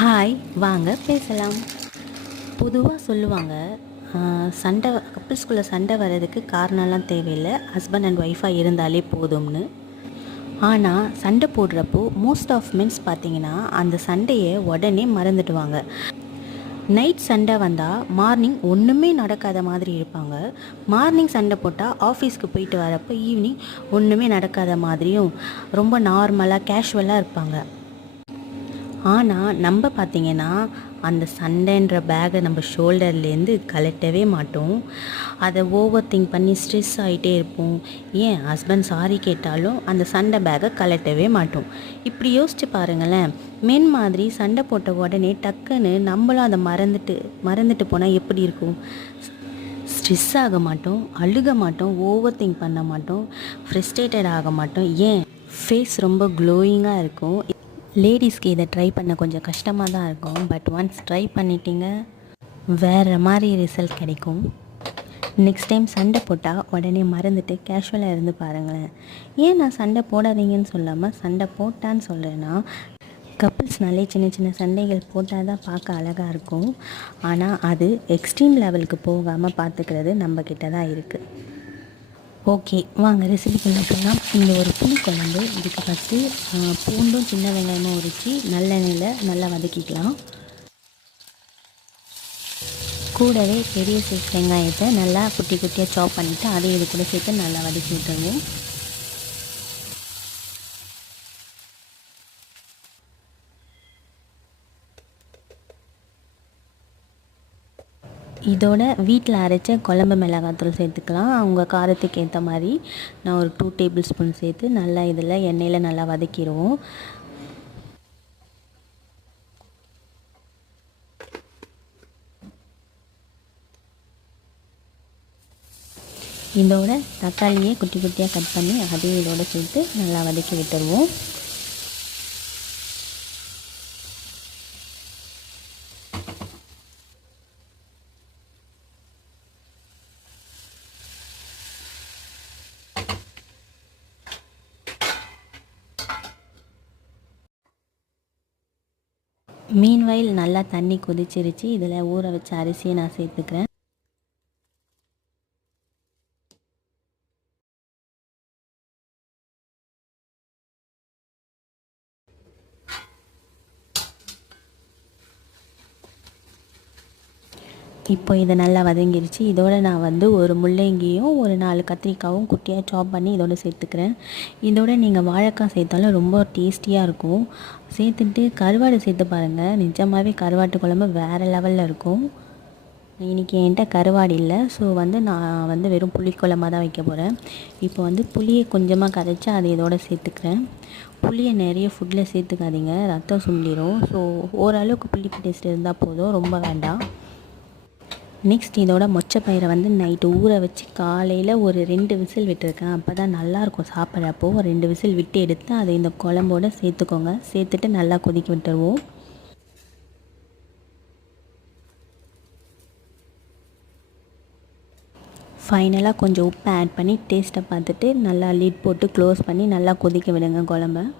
Hi, வாங்க பேசலாம். பொதுவாக சொல்லுவாங்க, சண்டை கப்பிள்ஸ்குள்ளே சண்டை வர்றதுக்கு காரணம்லாம் தேவையில்லை, ஹஸ்பண்ட் அண்ட் ஒய்ஃபாக இருந்தாலே போதும்னு. ஆனால் சண்டை போடுறப்போ மோஸ்ட் ஆஃப் மென்ஸ் பார்த்தீங்கன்னா அந்த சண்டையை உடனே மறந்துடுவாங்க. நைட் சண்டை வந்தால் மார்னிங் ஒன்றுமே நடக்காத மாதிரி இருப்பாங்க. மார்னிங் சண்டை போட்டால் ஆஃபீஸ்க்கு போயிட்டு வரப்போ ஈவினிங் ஒன்றுமே நடக்காத மாதிரியும் ரொம்ப நார்மலாக கேஷுவலாக இருப்பாங்க. ஆனால் நம்ம பார்த்திங்கன்னா அந்த சண்டைன்ற பேக்கை நம்ம ஷோல்டர்லேருந்து கலட்டவே மாட்டோம். அதை ஓவர் திங்க் பண்ணி ஸ்ட்ரெஸ் ஆகிட்டே இருப்போம். ஏன் ஹஸ்பண்ட் சாரி கேட்டாலும் அந்த சண்டை பேக்கை கலட்டவே மாட்டோம். இப்படி யோசிச்சு பாருங்களேன், மென் மாதிரி சண்டை போட்ட உடனே டக்குன்னு நம்மளும் அதை மறந்துட்டு போனால் எப்படி இருக்கும்? ஸ்ட்ரெஸ் ஆக மாட்டோம், அழுக மாட்டோம், ஓவர் திங்க் பண்ண மாட்டோம், ஃப்ரஸ்ட்ரேட்டட் ஆக மாட்டோம். ஏன் ஃபேஸ் ரொம்ப க்ளோயிங்காக இருக்கும். லேடிஸ்க்கு இதை ட்ரை பண்ண கொஞ்சம் கஷ்டமாக தான் இருக்கும். பட் ஒன்ஸ் ட்ரை பண்ணிட்டீங்க, வேறு மாதிரி ரிசல்ட் கிடைக்கும். நெக்ஸ்ட் டைம் சண்டை போட்டால் உடனே மறந்துட்டு கேஷுவலாக இருந்து பாருங்களேன். ஏன் நான் சண்டை போடாதீங்கன்னு சொல்லாமல் சண்டை போட்டான்னு சொல்கிறேன்னா, கப்புள்ஸ்னாலே சின்ன சின்ன சண்டைகள் போட்டால் தான் பார்க்க அழகாக இருக்கும். ஆனால் அது எக்ஸ்ட்ரீம் லெவலுக்கு போகாமல் பார்த்துக்கிறது நம்மக்கிட்ட தான் இருக்குது. ஓகே, வாங்க ரெசிபிக்குள்ளே போகலாம். இந்த ஒரு புளி குழம்பு, இதுக்கு ஃபஸ்ட்டு பூண்டும் சின்ன வெங்காயமும் உரித்து நல்லெண்ணெயில் நல்லா வதக்கிக்கலாம். கூடவே பெரிய சைஸ் வெங்காயத்தை நல்லா குட்டி குட்டியாக சாப் பண்ணிவிட்டு அதை இது கூட சேர்த்து நல்லா வதக்கி விட்டுருவோம். இதோட வீட்டில் அரைச்ச குழம்பு மிளகாத்தூள் சேர்த்துக்கலாம். அவங்க காரத்துக்கு ஏற்ற மாதிரி நான் ஒரு 2 டேபிள் ஸ்பூன் சேர்த்து நல்லா இதில் எண்ணெயில் நல்லா வதக்கிடுவோம். இதோட தக்காளியை குட்டி குட்டியாக கட் பண்ணி அதையும் இதோட சேர்த்து நல்லா வதக்கி விட்டுருவோம். மீன்வைல் நல்லா தண்ணி கொதிச்சிருச்சு. இதில் ஊற வச்ச அரிசியை நான் சேர்த்துக்கிறேன். இப்போ இதை நல்லா வதங்கிருச்சு. இதோட நான் ஒரு முள்ளங்கியும் ஒரு 4 கத்திரிக்காயும் குட்டியாக சாப் பண்ணி இதோட சேர்த்துக்கிறேன். இதோட நீங்கள் வாழைக்காய் சேர்த்தாலும் ரொம்ப டேஸ்டியாக இருக்கும். சேர்த்துட்டு கருவாடு சேர்த்து பாருங்கள், நிஜமாகவே கருவாட்டு குழம்பு வேறு லெவலில் இருக்கும். இன்றைக்கி என்கிட்ட கருவாடு இல்லை, ஸோ நான் வெறும் புளிக்குழம்பாக தான் வைக்க போகிறேன். இப்போ புளியை கொஞ்சமாக கரைச்சி அதை இதோட சேர்த்துக்கிறேன். புளியை நிறைய ஃபுட்டில் சேர்த்துக்காதீங்க, ரத்தம் சுண்டிடும். ஸோ ஓரளவுக்கு புளிப்பு டேஸ்ட் இருந்தால் போதும், ரொம்ப வேண்டாம். நெக்ஸ்ட் இதோட மொச்சப்பயிரை நைட்டு ஊற வச்சு காலையில் ஒரு 2 விசில் விட்டுருக்கேன். அப்போ தான் நல்லாயிருக்கும் சாப்பிட்றப்போ. 2 விசில் விட்டு எடுத்து அதை இந்த குழம்போடு சேர்த்துக்கோங்க. சேர்த்துட்டு நல்லா கொதிக்க விட்டுருவோம். ஃபைனலாக கொஞ்சம் உப்பு ஆட் பண்ணி டேஸ்ட்டை பார்த்துட்டு நல்லா லிட் போட்டு க்ளோஸ் பண்ணி நல்லா கொதிக்க விடுங்க குழம்ப.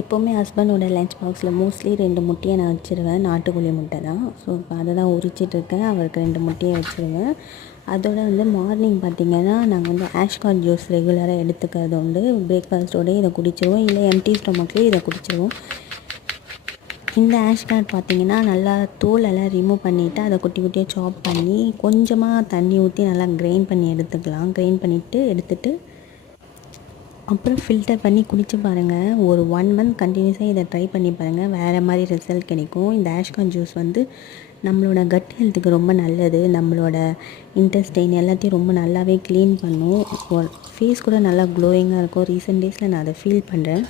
எப்போவுமே ஹஸ்பண்டோட லஞ்ச் பாக்ஸில் மோஸ்ட்லி 2 முட்டையை நான் வச்சுருவேன். நாட்டுக்கோழி முட்டை தான். ஸோ இப்போ அதை தான் உரிச்சிட்ருக்கேன். அவருக்கு 2 முட்டையை வச்சுருவேன். அதோட மார்னிங் பார்த்திங்கன்னா நாங்கள் ஆஷ்கார்ட் ஜூஸ் ரெகுலராக எடுத்துக்கிறது உண்டு. பிரேக்ஃபாஸ்ட்டோடய இதை குடிச்சிடுவோம், இல்லை எம்டி ஸ்டொமக்லேயே இதை குடிச்சிடுவோம். இந்த ஆஷ்கார்ட் பார்த்திங்கன்னா நல்லா தோலெல்லாம் ரிமூவ் பண்ணிவிட்டு அதை குட்டி குட்டியாக சாப் பண்ணி கொஞ்சமாக தண்ணி ஊற்றி நல்லா கிரைண்ட் பண்ணி எடுத்துக்கலாம். கிரைண்ட் பண்ணிவிட்டு எடுத்துகிட்டு அப்புறம் ஃபில்டர் பண்ணி குடிச்சு பாருங்கள். ஒரு 1 மந்த் கண்டினியூஸாக இதை ட்ரை பண்ணி பாருங்கள், வேறு மாதிரி ரிசல்ட் கிடைக்கும். இந்த ஆஷ்கார்ட் ஜூஸ் நம்மளோட கட் ஹெல்த்துக்கு ரொம்ப நல்லது. நம்மளோட இன்டெஸ்டைன் எல்லாத்தையும் ரொம்ப நல்லாவே க்ளீன் பண்ணும். ஃபேஸ் கூட நல்லா க்ளோயிங்காக இருக்கும். ரீசெண்ட் டேஸில் நான் அதை ஃபீல் பண்ணுறேன்.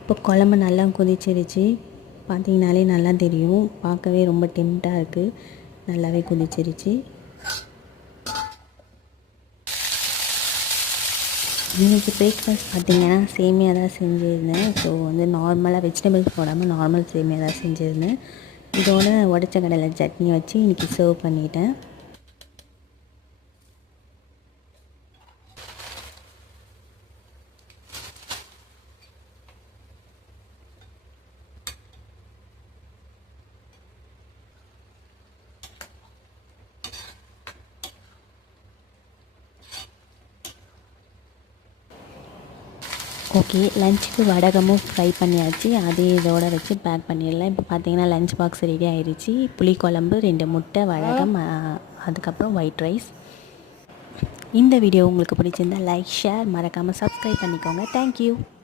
இப்போ குழம்பு நல்லா கொதிச்சிருச்சு, பார்த்தீங்கனாலே நல்லா தெரியும். பார்க்கவே ரொம்ப டெம்ட்டாக இருக்குது. நல்லாவே கொதிச்சிருச்சு. இன்றைக்கி பிரேக்ஃபாஸ்ட் பார்த்திங்கன்னா சேமியா தான் செஞ்சுருந்தேன். ஸோ நார்மலாக வெஜிடபிள்ஸ் போடாமல் நார்மல் சேமியா தான் செஞ்சுருந்தேன். இதோட உடச்ச கடலை சட்னி வச்சு இன்றைக்கி சர்வ் பண்ணிட்டேன். ஓகே, லஞ்சுக்கு வடகமும் ஃப்ரை பண்ணியாச்சு. அதே இதோட வச்சு பேக் பண்ணிடலாம். இப்போ பார்த்தீங்கன்னா லஞ்ச் பாக்ஸ் ரெடி ஆயிடுச்சு. புளிக்குழம்பு, 2 முட்டை, வடகம், அதுக்கப்புறம் ஒயிட் ரைஸ். இந்த வீடியோ உங்களுக்கு பிடிச்சிருந்தா லைக், ஷேர், மறக்காமல் சப்ஸ்கிரைப் பண்ணிக்கோங்க. தேங்க்யூ.